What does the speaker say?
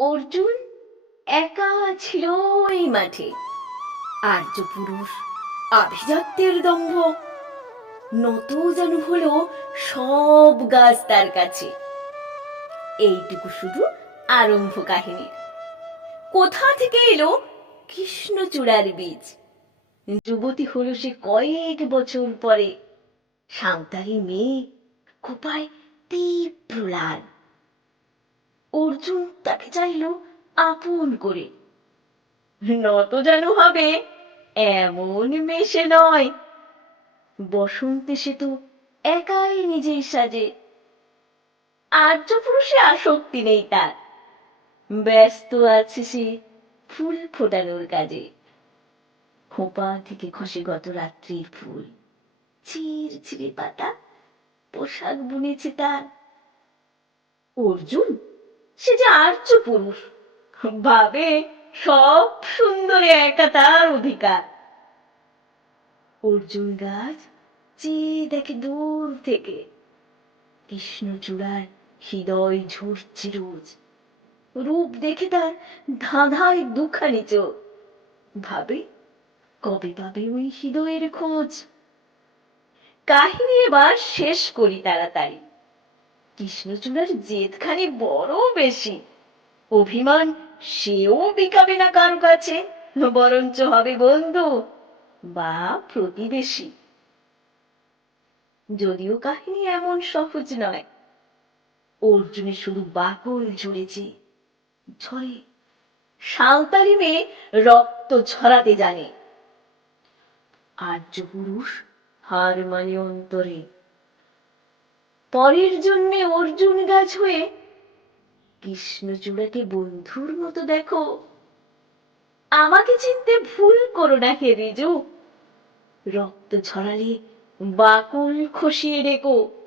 অর্জুন একা ছিল এই মাঠে। আর্য পুরুষ আভিজাত্যের দম্ভ। নত যেন হলো সব গাছ তার কাছে। এইটুকু শুধু আরম্ভ কাহিনী। কোথা থেকে এলো কৃষ্ণচূড়ার বীজ? যুবতী হলো সে কয়েক বছর পরে। সাঁওতালি মেয়ে কোপায় তীব্র লাল। অর্জুন তাকে চাইল আপন করে। নত যেন হবে, এমন মেশে নয়। বসন্তে সে তো একাই নিজেই সাজে। আর্য পুরুষে আসক্তি নেই তার। ব্যস্ত আছে সে ফুল ফোটানোর কাজে। খোপা থেকে খসে গত রাত্রির ফুল। চির চিরে পাতা, পোশাক বুনেছে তার। অর্জুন সে যে আর্য পুরুষ। ভাবে সব সুন্দরে একা তার অধিকার। অর্জুন গাছ চেয়ে দেখে দূর থেকে কৃষ্ণচূড়ার হৃদয় ঝরছে রোজ। রূপ দেখে তার ধাঁধায় দুখানি চোখ। ভাবে কবে পাবে ওই হৃদয়ের খোঁজ? কাহিনী এবার শেষ করি তাড়াতাড়ি। কৃষ্ণচূড়ার জেদখানি বড় বেশি। অভিমান সেও বিকাবে না কারও কাছে, বরঞ্চ হবে বন্ধু বা প্রতিবেশী। যদিও কাহিনী এমন সহজ নয় অর্জুনের শুধু বাকল জুড়েছে ঝরে সাঁওতালি মেয়ে রক্ত ছড়াতে জানে। আর্য পুরুষ হার মানে অন্তরে পরের জন্মে অর্জুন গাছ হয়ে কৃষ্ণচূড়াকে বন্ধুর মতো দেখো। আমাকে চিনতে ভুল করো না হে রেজু। রক্ত ঝরালে বাকুল খসিয়ে রেখো।